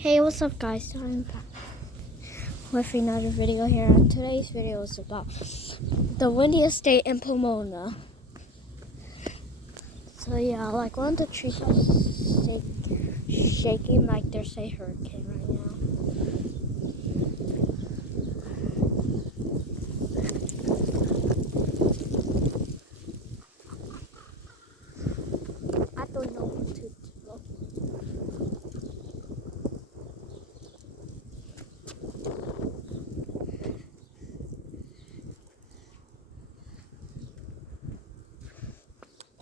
Hey, what's up guys? I'm back with another video here, and today's video is about the windy estate in Pomona. So yeah, like one of the trees is shaking like there's a hurricane right now. I don't know what to do.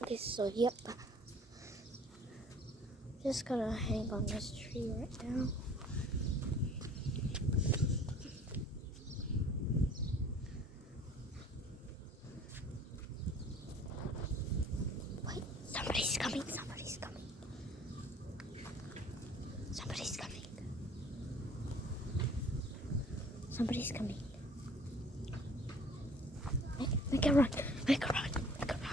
Okay, so yep. Just gonna hang on this tree right now. Wait, somebody's coming. Somebody's coming. Somebody's coming. Somebody's coming. Make a run. Make a run. Make a run.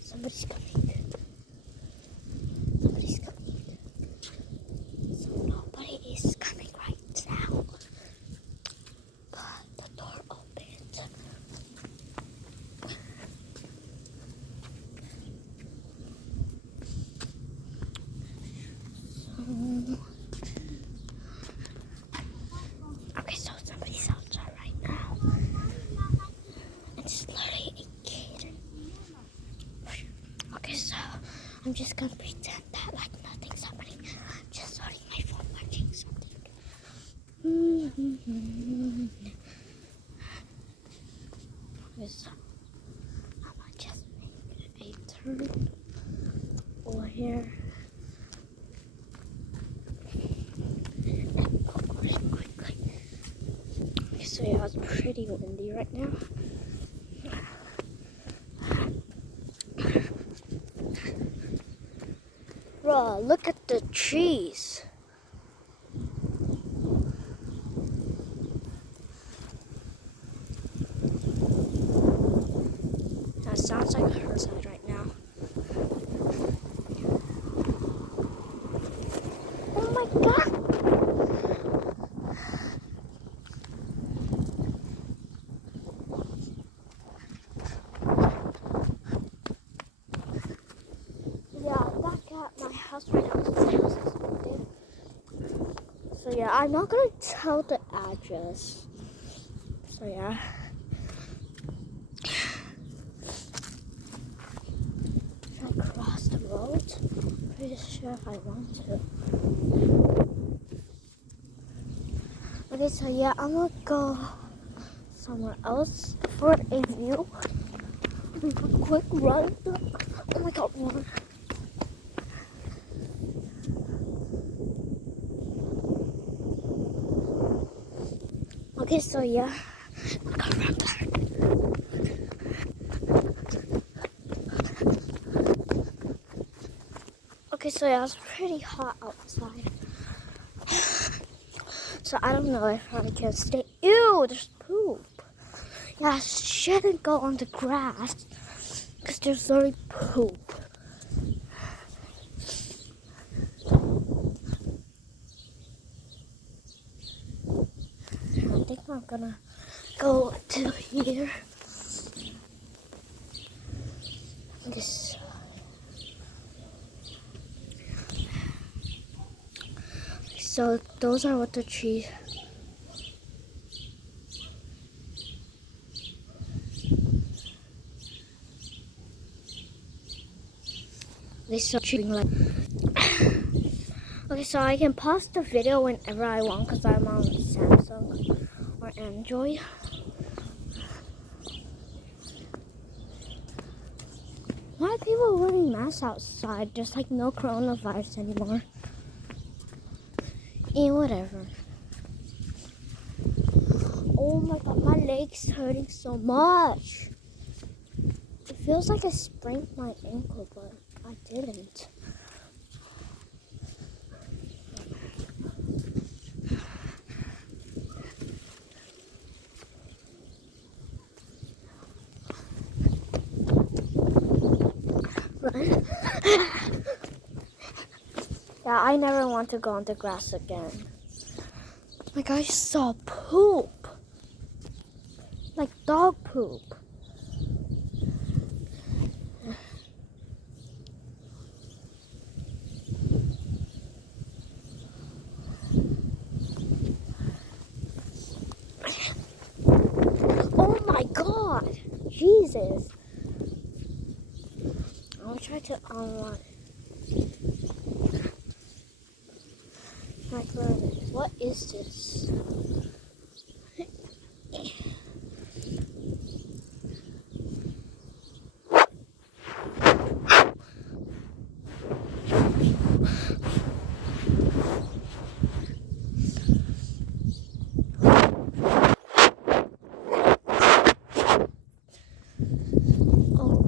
Somebody's coming. Somebody's coming. So nobody is coming right now. But the door opened. Okay, so somebody's outside right now. It's literally a kid. Okay, so I'm just gonna pretend that like nothing's happening. Just holding my phone watching something. Okay, so I'm gonna just make a turn over here. Okay, so yeah, it's pretty windy right now. Bro, look at the trees. That sounds like a hillside right now. Oh my god! Yeah, I'm back at my house right now. My house is empty. So yeah, I'm not gonna tell the address. So yeah. Should I cross the road? Pretty sure if I want to. Okay, so yeah, I'm gonna go somewhere else for a view. Quick run. Oh my god, run. Okay, so yeah, I'm gonna run back. Okay, so yeah, it's pretty hot outside. So I don't know if I can stay. Ew, there's poop. Yeah, I shouldn't go on the grass because there's already poop. I think I'm gonna go to here. This. So those are what the trees. They start treating like. Okay, so I can pause the video whenever I want because I'm on Samsung or Android. Why are people wearing masks outside? There's like no coronavirus anymore. Whatever. Oh my god, my leg's hurting so much. It feels like I sprained my ankle, but I didn't. Yeah, I never want to go on the grass again. Like I saw poop. Like dog poop. Oh my god! Jesus! I'll try to unlock. What is this?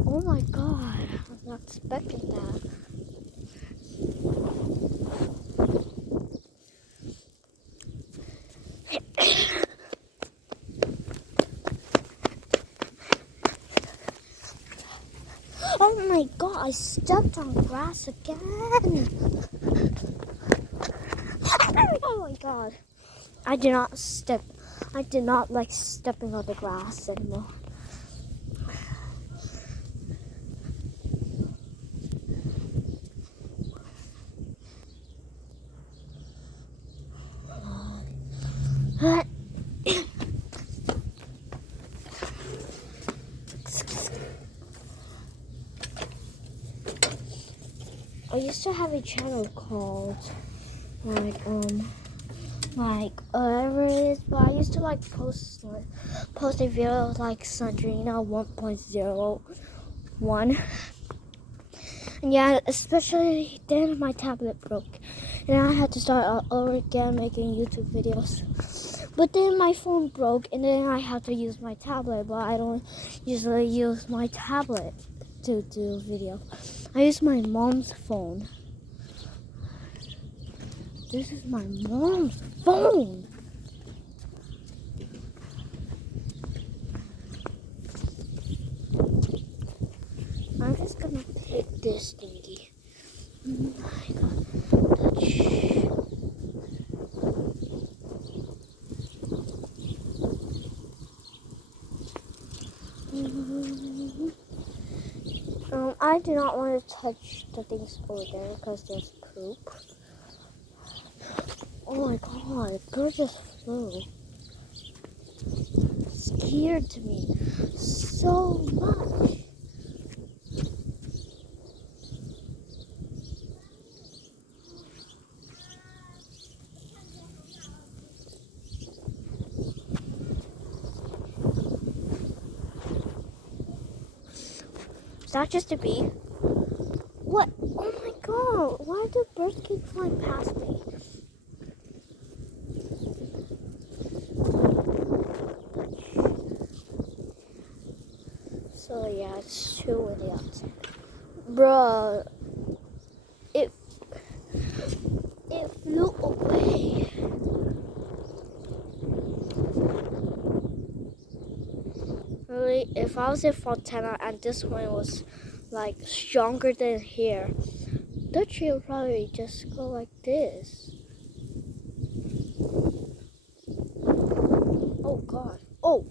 Oh my god! I was not expecting that. Oh my god, I stepped on grass again. Oh my god. I did not like stepping on the grass anymore. I used to have a channel called whatever it is, but I used to post a video like Sandrina 1.01. And yeah, especially then my tablet broke and I had to start all over again making YouTube videos. But then my phone broke and then I had to use my tablet, but I don't usually use my tablet to do video. I use my mom's phone. This is my mom's phone. I'm just gonna pick this thingy. I got touch. I do not want to touch the things over there because there's poop. Oh my god, the bird just flew. It scared me so much. Is that just a bee? What? Oh my god, why do birds keep flying past me? So yeah, it's 2 in the outside. Bruh, it flew away. Really, if I was in Fontana and this one was like stronger than here, the tree would probably just go like this. Oh god. Oh.